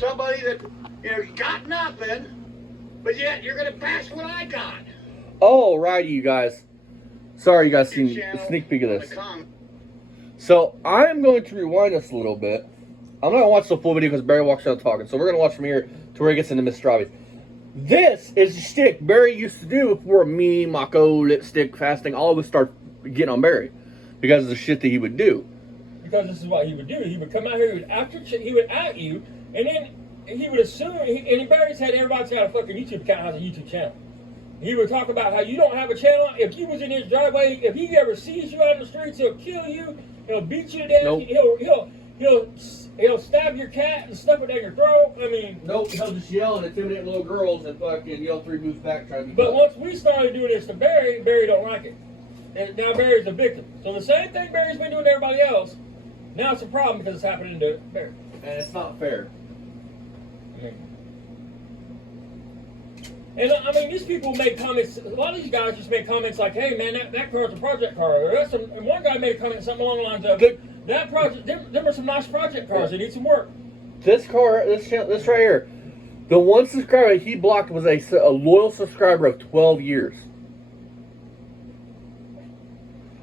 somebody that, got nothing, but yet you're going to bash what I got. Alrighty, you guys. Sorry you guys seen a sneak peek of this. So, I'm going to rewind this a little bit. I'm not going to watch the full video because Barry walks out talking. So, we're going to watch from here to where he gets into Miss Strawberries. This is the shtick Barry used to do before me, Mako, lipstick, fasting, all of us start getting on Barry. Because of the shit that he would do. Because this is what he would do. He would come out here, he would out you, and then he would assume, and Barry's had everybody's got a fucking YouTube account, has a YouTube channel. He would talk about how you don't have a channel. If you was in his driveway, if he ever sees you out in the streets, he'll kill you. He'll beat you to death. Nope. He'll stab your cat and stuff it down your throat. I mean, nope. He'll just yell and intimidate little girls and fucking yell 3 moves back trying to be. But once we started doing this to Barry, Barry don't like it, and now Barry's a victim. So the same thing Barry's been doing to everybody else, now it's a problem because it's happening to Barry. And it's not fair. And I mean, these people make comments. A lot of these guys just make comments like, "Hey, man, that car's a project car." Or and one guy made a comment something along the lines of, "That project, there were some nice project cars. They need some work." This car, this right here, the one subscriber he blocked was a loyal subscriber of 12 years.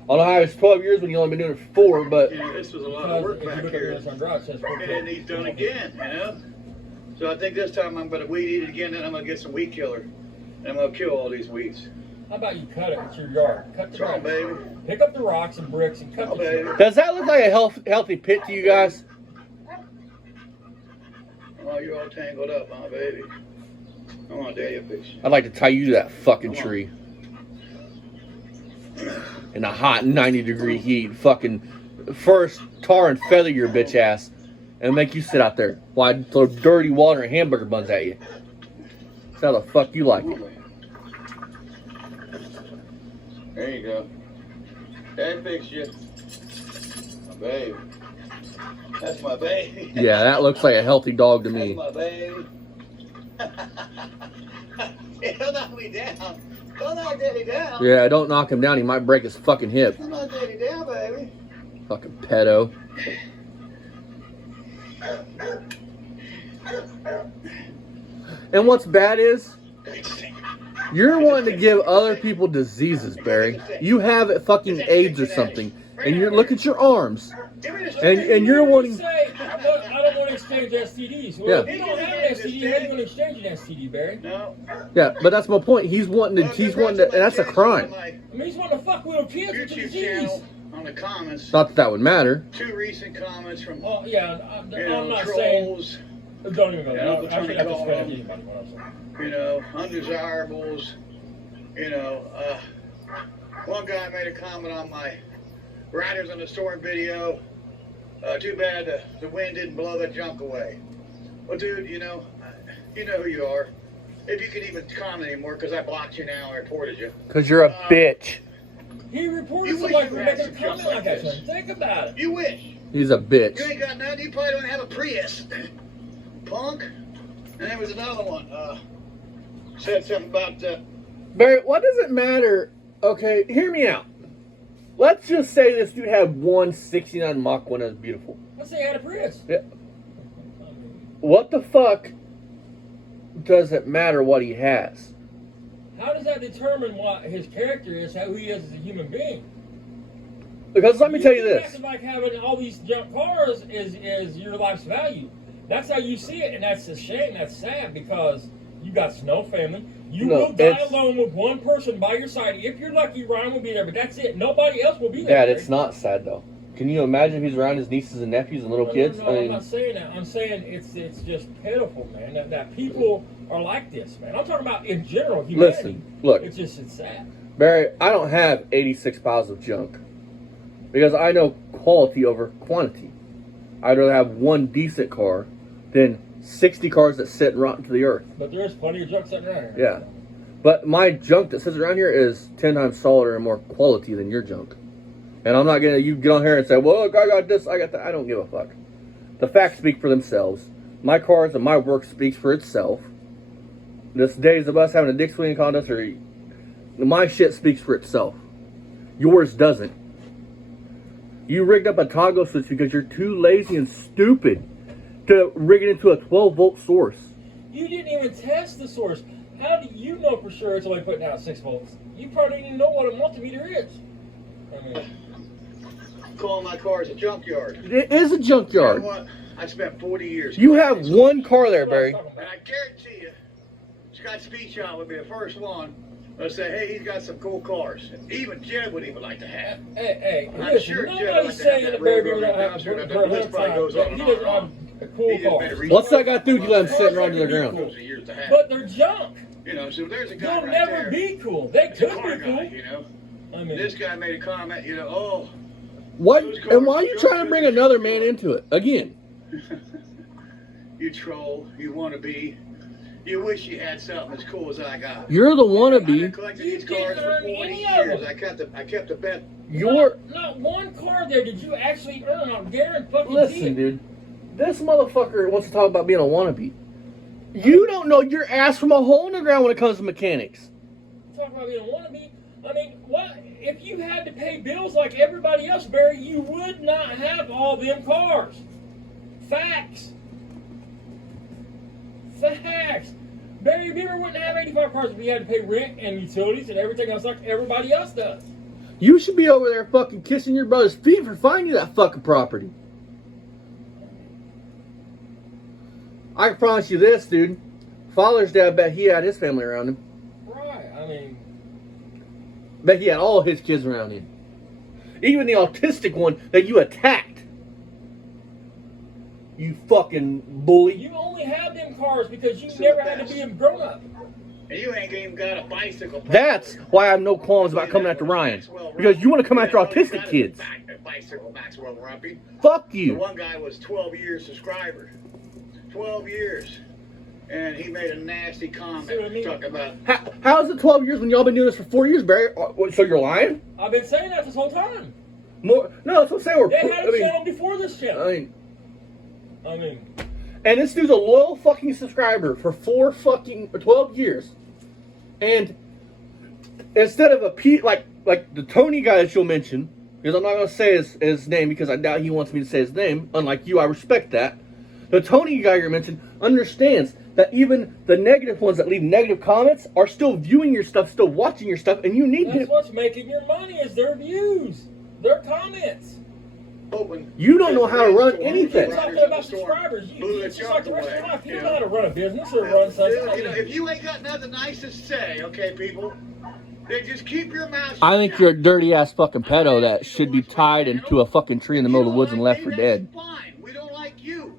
I don't know how it's 12 years when you only been doing it for 4, but this was a lot of work back here, and he's done again, So I think this time I'm going to weed eat it again, then I'm going to get some weed killer, and I'm going to kill all these weeds. How about you cut it? It's your yard. Cut the rocks. Baby. Pick up the rocks and bricks and cut the baby. Does that look like a healthy pit to you guys? Oh, you're all tangled up, huh, baby? I want to dare you, bitch. I'd like to tie you to that fucking tree. In a hot 90-degree heat, fucking first tar and feather your bitch ass and make you sit out there while I throw dirty water and hamburger buns at you. That's how the fuck you like it. There you go. That fix you. My baby. That's my baby. Yeah, that looks like a healthy dog to me. That's my baby. He'll knock me down. Don't knock Daddy down. Yeah, don't knock him down. He might break his fucking hip. Don't knock Daddy down, baby. Fucking pedo. And what's bad is, you're wanting to give other people diseases, Barry. You have fucking AIDS or something, and you look at your arms, and you're wanting. I don't want to exchange STDs. Well, if you don't have an STD, how are you going to exchange an STD, Barry? No. Yeah, but that's my point. He's wanting to, and that's a crime. I mean, he's wanting to fuck little kids with disease. On the comments. Not that would matter. 2 recent comments from. Oh yeah, I'm not trolls, saying. Don't even go there. I'm I should have to spend anybody. Undesirables. One guy made a comment on my Riders on the Storm video. Too bad the wind didn't blow the junk away. Well, dude, you know who you are. If you can even comment anymore, because I blocked you now and reported you. Because you're a bitch. He reported somebody for making a comment like that. So think about it. You wish. He's a bitch. You ain't got nothing. You probably don't have a Prius. Punk. And there was another one. Said something about... Barry, what does it matter? Okay, hear me out. Let's just say this dude had one 69 Mach 1 that was beautiful. Let's say he had a Prius. Yeah. What the fuck does it matter what he has? How does that determine what his character is, who he is as a human being? Because let me tell you this. Acting like having all these junk cars is your life's value. That's how you see it, and that's a shame. That's sad because you got no family. You will die alone with one person by your side. If you're lucky, Ryan will be there, but that's it. Nobody else will be there. Dad, it's not sad though. Can you imagine if he's around his nieces and nephews and little kids? No, I'm not saying that. I'm saying it's just pitiful, man. That people are like this, man. I'm talking about in general humanity. Listen, look. It's sad. Barry, I don't have 86 piles of junk because I know quality over quantity. I'd rather have one decent car than 60 cars that sit and rot into the earth. But there's plenty of junk sitting around here. Yeah. But my junk that sits around here is 10 times solider and more quality than your junk. And I'm not gonna, you get on here and say, well, look, I got this, I got that. I don't give a fuck. The facts speak for themselves. My cars and my work speaks for itself. This days of us having a dick swinging contest, or my shit speaks for itself. Yours doesn't. You rigged up a toggle switch because you're too lazy and stupid to rig it into a 12-volt source. You didn't even test the source. How do you know for sure it's only putting out 6 volts? You probably didn't even know what a multimeter is. I mean, Calling my cars a junkyard. It is a You junkyard. know what? I spent 40 years. You have one car there, Barry. And I guarantee you, Scott Speechon would be the first one to say, hey, he's got some cool cars. And even Jed would even like to have. Hey, I'm listen, sure Jed would nobody's like to saying have that that Barry railroad don't have dumpster, a that list probably goes on he and doesn't on. have a cool He just car. made a reason. What's that got to do with you letting them sitting around to the ground? Those are years to have. But they're junk. You know, so there's a guy They'll right never there. be cool. They He's a could car be cool. guy, you know. I mean, This guy made a comment, you know, oh, What? And why are you trying to bring another man into it again? you troll, you want to be, you wish you had something as cool as I got. You're the I've been wannabe. collecting You these cars didn't for earn 40 any of years. them. I kept a bet. You're not one car there did you actually earn. I'm guaranteed fucking listen, dude. This motherfucker wants to talk about being a wannabe. You don't know your ass from a hole in the ground when it comes to mechanics. Talk about being a wannabe. I mean, what if you had to pay bills like everybody else, Barry? You would not have all them cars. Facts. Facts. Barry Beaver wouldn't have 85 cars if he had to pay rent and utilities and everything else like everybody else does. You should be over there fucking kissing your brother's feet for finding that fucking property. I can promise you this, dude. Father's Day, I bet he had his family around him. Right. I mean, Bet he had all his kids around him. Even the autistic one that you attacked. You fucking bully. you only have them cars because you So never had to that's- be a grown up. And you ain't even got a bicycle. That's why I have no qualms about coming after Ryan. Because you want to come after autistic kids. Bicycle Maxwell Rumpy. Fuck The you. one guy was 12 years subscriber. 12 years. And he made a nasty comment See what I mean? talking about, How is it 12 years when y'all been doing this for 4 years, Barry? So you're lying? I've been saying that this whole time. More? No, that's what I'm saying. We're, They had a I mean, channel before this channel. I mean, and this dude's a loyal fucking subscriber for 12 years. And instead of a Pete, like the Tony guy that you'll mention, because I'm not going to say his name because I doubt he wants me to say his name. Unlike you, I respect that. The Tony guy you mentioned understands that even the negative ones that leave negative comments are still viewing your stuff, still watching your stuff, and you need that's to. what's making your money is their views, their comments. open. You don't know how to run You're anything. talking about subscribers. It's just like the rest of your life. You don't know how to run a business or run something. You know, if you ain't got nothing nice to say, okay, people, then just keep your mouth I think shut. you're a dirty ass fucking pedo that should be tied into a fucking tree in the middle of the woods and left for dead. That's fine. We don't like you.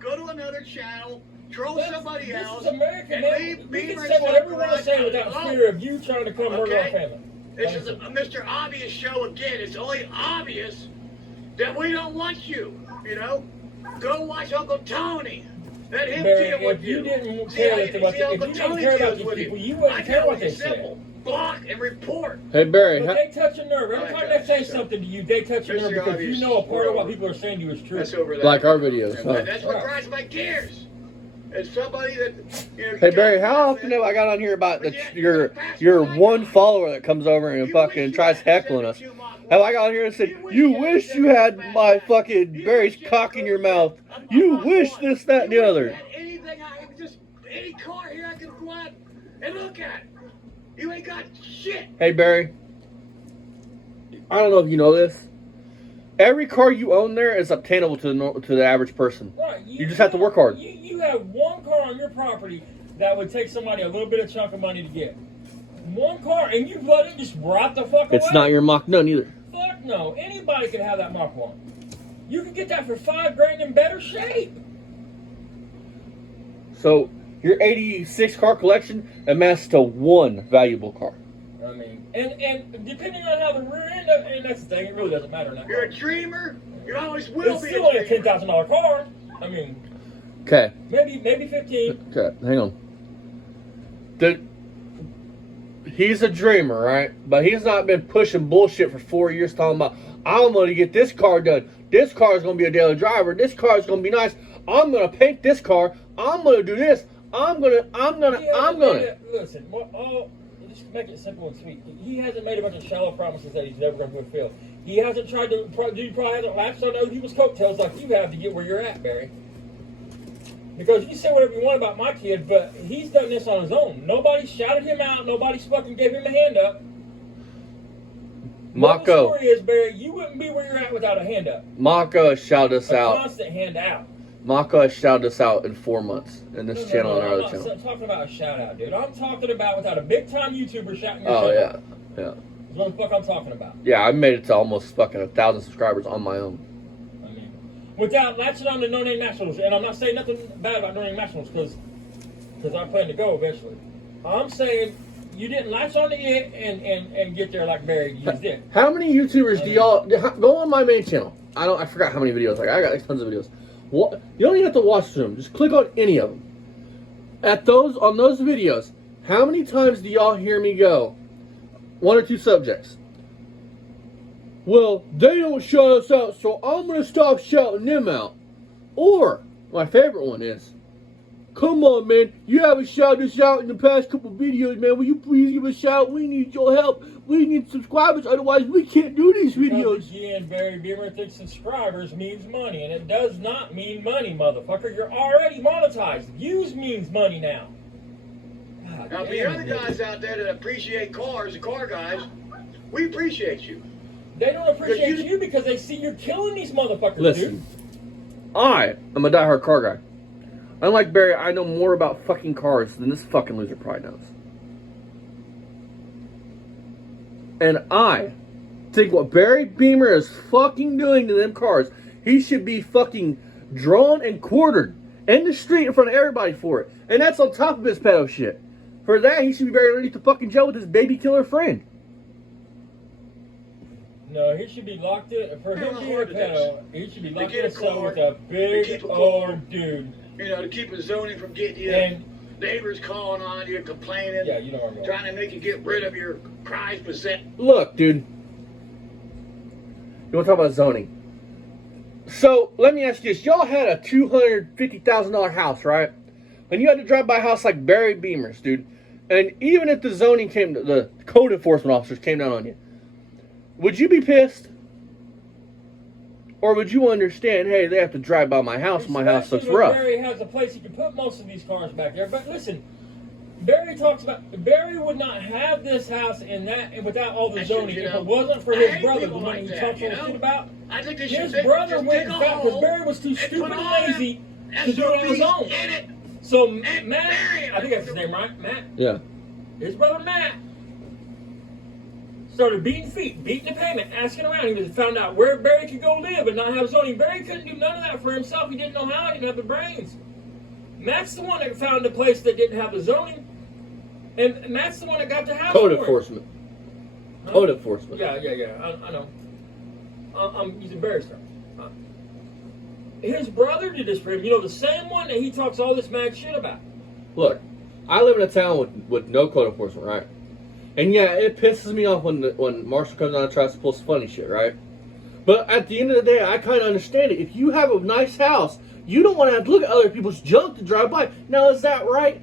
Go to another channel, troll This somebody else, is America, and man. leave We Beaver can and say whatever we stuff want to right say without alone. fear of you trying to come murder our Okay. family. This is a Mr. Obvious show again. It's only obvious that we don't want you. You know, go watch Uncle Tony. Let him Barry, deal with if you you. didn't See, care I- about see, the- if Uncle you didn't Tony care about deals these with people, you. you wouldn't I care tell what you they simple. Block and report. Hey Barry, But they touch a nerve. Every Alright, time guys, they say so- something to you, they touch a Mr. nerve because Obvious, you know a part of what we're people are saying to you is true. That's over there. Like our videos, And huh? that's what Right. grinds my gears. It's somebody that, you know. hey Barry, how often have I got on here about your one follower that comes over and fucking tries heckling us? Have I got on here and said, you wish you had my fucking Barry's cock in your mouth. You wish this, that, and the other. Anything, just any car here I can go out and look at. You ain't got shit. Hey Barry, I don't know if you know this. Every car you own there is obtainable to the average person. Right, You just have to work hard. You have one car on your property that would take somebody a little bit of chunk of money to get. One car, and you let it just rot the fuck away? It's not your Mach none either. Fuck no. Anybody can have that Mach 1. You can get that for $5,000 in better shape. So your 86 car collection amounts to one valuable car. I mean, and depending on how the rear end, and that's the thing, it really doesn't matter now. You're a dreamer. You always will It's be still only a a dreamer. $10,000 car. I mean, Okay. maybe 15. Okay, hang on. He's a dreamer, right? But he's not been pushing bullshit for 4 years talking about, I'm going to get this car done. This car is going to be a daily driver. This car is going to be nice. I'm going to paint this car. I'm going to do this. I'm going to. Listen, just make it simple and sweet. He hasn't made a bunch of shallow promises that he's never going to fulfill. He hasn't tried to, he probably hasn't latched on other people's coattails like you have to get where you're at, Barry. Because you say whatever you want about my kid, but he's done this on his own. Nobody shouted him out. Nobody's fucking gave him a hand up. Mako. The story is, Barry, you wouldn't be where you're at without a hand up. Mako has shouted us out. A constant hand out. Mako has shouted us out in 4 months in this channel and our other channel. I'm not talking about a shout out, dude. I'm talking about without a big time YouTuber shouting your Oh, channel. yeah. That's what the fuck I'm talking about. Yeah, I made it to almost fucking 1,000 subscribers on my own. I mean, without latching on to No Name Nationals, and I'm not saying nothing bad about No Name Nationals because I plan to go eventually. I'm saying you didn't latch on to it and get there like Barry used it. How many YouTubers do y'all go on my main channel? I forgot how many videos. Like I got like tons of videos. What, you don't even have to watch them. Just click on any of them. On those videos, how many times do y'all hear me go? One or two subjects. Well, they don't shout us out, so I'm gonna stop shouting them out. Or my favorite one is, come on, man, you haven't shouted us out in the past couple videos, man. Will you please give us a shout? We need your help. We need subscribers, otherwise we can't do these videos. Because G and Barry Beamer think subscribers means money, and it does not mean money, motherfucker. You're already monetized. Views means money now. God now, for the other guys out there that appreciate cars, the car guys, we appreciate you. They don't appreciate you because they see you're killing these motherfuckers, Listen, dude. I am a diehard car guy. Unlike Barry, I know more about fucking cars than this fucking loser probably knows. And I think what Barry Beamer is fucking doing to them cars, he should be fucking drawn and quartered in the street in front of everybody for it. And that's on top of his pedo shit. For that, he should be buried underneath the fucking jail with his baby killer friend. No, he should be locked in. For him being a pedo, he should be locked in a cell with a big big old dude. You know, to keep the zoning from getting you. And neighbors calling on you, complaining. yeah, you know what I'm trying to make you get rid of your prized possession. Look, dude. You want to talk about zoning? So, let me ask you this. Y'all had a $250,000 house, right? And you had to drive by a house like Barry Beamer's, dude. And even if the zoning came, the code enforcement officers came down on you, would you be pissed? Or would you understand, hey, they have to drive by my house, my house looks rough? Barry has a place he can put most of these cars back there. But listen, Barry talks about, Barry would not have this house and that without all the zoning if it wasn't for his brother, the one he talks all the shit about. I think his brother went and found, because Barry was too stupid and lazy to do it on his own. So Matt, I think that's his name, right? Matt? Yeah. His brother Matt started beating feet, beating the pavement, asking around. He found out where Barry could go live and not have zoning. Barry couldn't do none of that for himself. He didn't know how. He didn't have the brains. Matt's the one that found a place that didn't have the zoning. And Matt's the one that got the house. Code enforcement. Code enforcement. Yeah. I know. I'm using Barry's term. His brother did this for him. You know, the same one that he talks all this mad shit about. Look, I live in a town with no code enforcement, right? And yeah, it pisses me off when Marshall comes down and tries to pull some funny shit, right? But at the end of the day, I kind of understand it. If you have a nice house, you don't want to have to look at other people's junk to drive by. Now, is that right?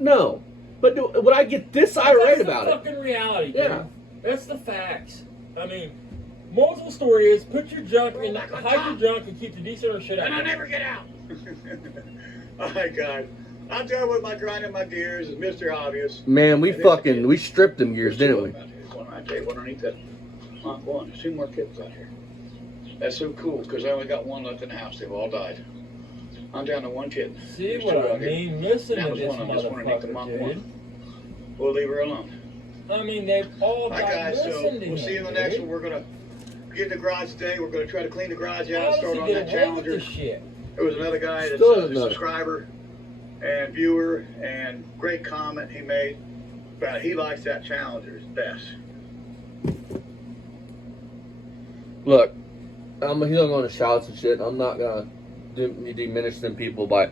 No. But would I get this irate about it? That's the fucking reality, dude. Yeah. That's the facts. I mean, moral of the story is put your junk in, hide your junk and keep the decent shit out. And I'll never get out. Oh my God. I'm done with my grinding my gears and Mr. Obvious. Man, we stripped them gears, didn't we? There's one right there, one underneath that Mach 1. There's 2 more kittens out here. That's so cool because I only got one left in the house. They've all died. I'm down to 1 kitten. See There's what 2 I out here. mean? Listen That to was this one of them, just one underneath the Mach motherfucker, 1. dude. We'll leave her alone. I mean, they've all All right, died. guys, so Listen to we'll see you in the next one. We're going to get in the garage today. We're going to try to clean the garage out and start on that Challenger. There was another guy that's a subscriber and viewer, and great comment he made about he likes that Challenger best. Look, he's not going to shout and shit. I'm not going to diminish them people by...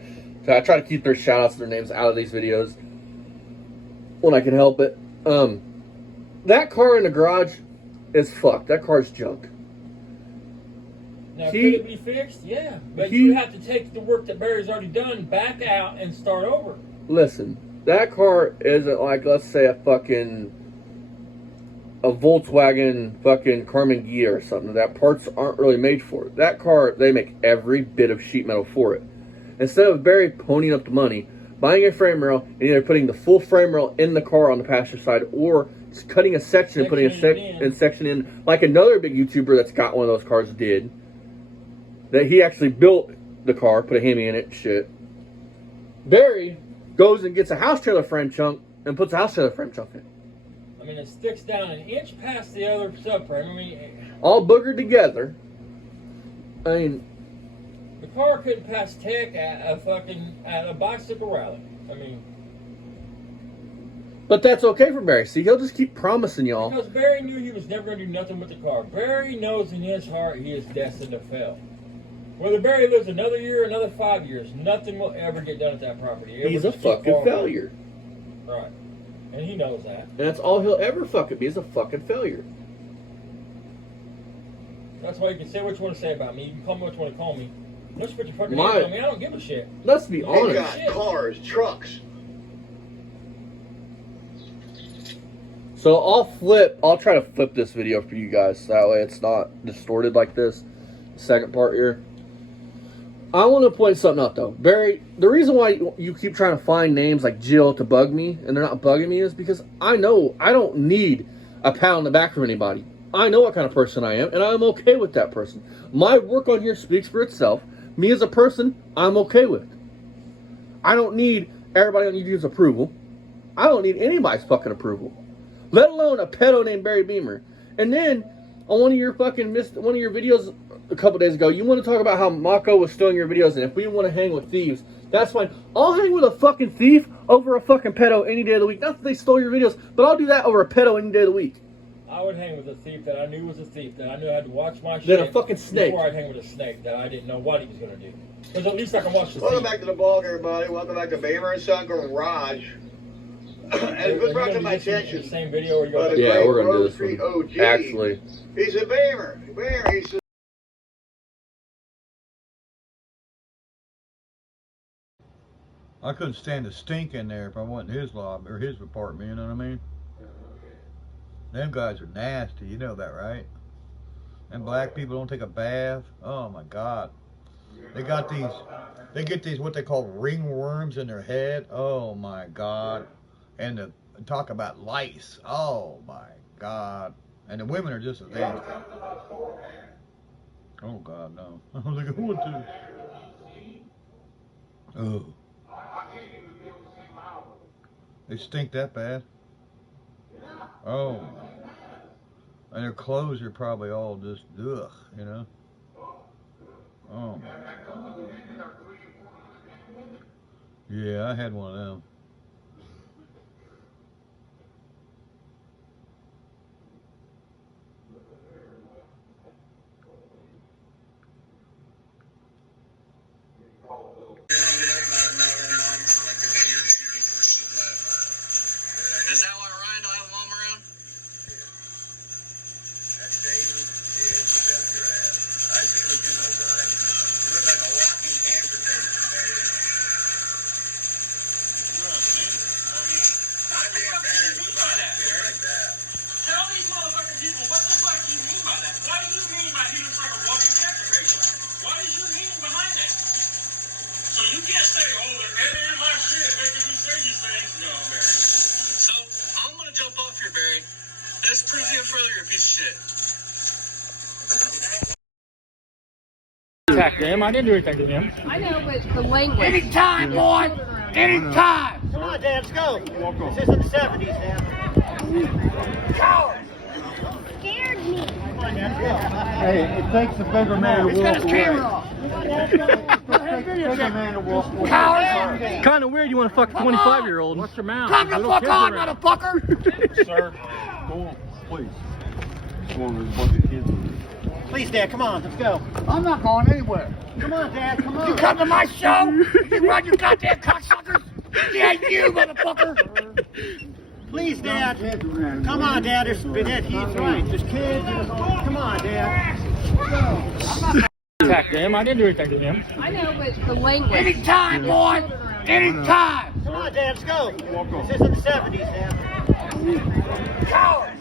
I try to keep their shout-outs, their names out of these videos when I can help it. That car in the garage is fucked. That car's junk. Now, could it be fixed? Yeah. But you have to take the work that Barry's already done back out and start over. Listen, that car isn't like, let's say, a Volkswagen fucking Carmen Ghia or something. That parts aren't really made for it. That car, they make every bit of sheet metal for it. instead of Barry ponying up the money, buying a frame rail, and either putting the full frame rail in the car on the passenger side, or just cutting a section and putting a section in, like another big YouTuber that's got one of those cars did. That he actually built the car, put a Hemi in it, shit. Barry goes and gets a house trailer frame chunk and puts a house trailer frame chunk in. I mean, it sticks down an inch past the other subframe. I mean, all boogered together. I mean, the car couldn't pass tech at a bicycle rally. I mean, but that's okay for Barry. See, he'll just keep promising y'all. Because Barry knew he was never going to do nothing with the car. Barry knows in his heart he is destined to fail. Whether Barry lives another year, another 5 years, nothing will ever get done at that property. He's a fucking failure. Right. And he knows that. And that's all he'll ever fucking be, is a fucking failure. That's why you can say what you want to say about me. You can call me what you want to call me. Don't put your fucking hands on me. I don't give a shit. Let's be honest. They got cars, trucks. So I'll try to flip this video for you guys. So that way it's not distorted like this. Second part here. I want to point something out though. Barry, the reason why you keep trying to find names like Jill to bug me, and they're not bugging me, is because I know I don't need a pat on the back from anybody. I know what kind of person I am, and I'm okay with that person. My work on here speaks for itself. Me as a person, I'm okay with. I don't need everybody on YouTube's approval. I don't need anybody's fucking approval. Let alone a pedo named Barry Beamer. And then, on one of your videos a couple days ago, you want to talk about how Mako was stealing your videos, and if we want to hang with thieves, that's fine. I'll hang with a fucking thief over a fucking pedo any day of the week. Not that they stole your videos, but I'll do that over a pedo any day of the week. I would hang with a thief that I knew was a thief, that I knew I had to watch my shit. Then a fucking snake. Before I'd hang with a snake that I didn't know what he was going to do. Because at least I can watch the Welcome thief. back to the vlog, everybody. Welcome back to Beamer and Son Garage. And it's been brought to my attention. The same video where you go yeah, we're going to do this Street one. OG. Actually. He's a Beamer. He's a... I couldn't stand the stink in there if I went in his lobby or his apartment, you know what I mean? Them guys are nasty, you know that, right? And black people don't take a bath. Oh my God. They get these what they call ringworms in their head. Oh my God. And to talk about lice. Oh my God. And the women are just as nasty. Oh God, no. I was like, who would do? Oh. They stink that bad? Oh. And their clothes are probably all just, ugh, you know? Oh my God. Yeah, I had one of them. Is that why Ryan don't have a mom around? That's David. Yeah, you got your ass. I see what you know, Ryan. You look like a walking amputation, baby. I mean, I'd be embarrassed about it like that. Tell these motherfucking people, what the fuck do you mean by that? What do you mean by he looks like a walking cancer patient? What is your meaning behind that? So you can't say, oh, they're editing my shit, making me say these things. No, Barry. So, I'm gonna jump off here, Barry. Let's prove to you further you're a piece of shit. Attack them. I didn't do anything to them. I know, but the language. Anytime, boy! Anytime! Come on, Dad, let's go. This is in the 70s, Dad. Coward! Scared me. Come on, Dad, let's go. Hey, it takes a bigger man to walk His camera off. Coward! Kind of weird you want to fuck a 25-year-old. What's your mouth? Come the fuck on, motherfucker! Sir, go on, please. Go on, there's a bunch of kids in there. Please, Dad, come on, let's go. I'm not going anywhere. Come on, Dad, come on. You come to my show, you run your goddamn cocksuckers. Yeah, you motherfucker. Please, Dad. Come on, Dad, he's right. There's kids. Come on, Dad. Attack them. I didn't do anything to them. I know, but the language. Anytime, boy! Anytime! Come on, Dad, let's go. This is in the 70s, Dad. Coward!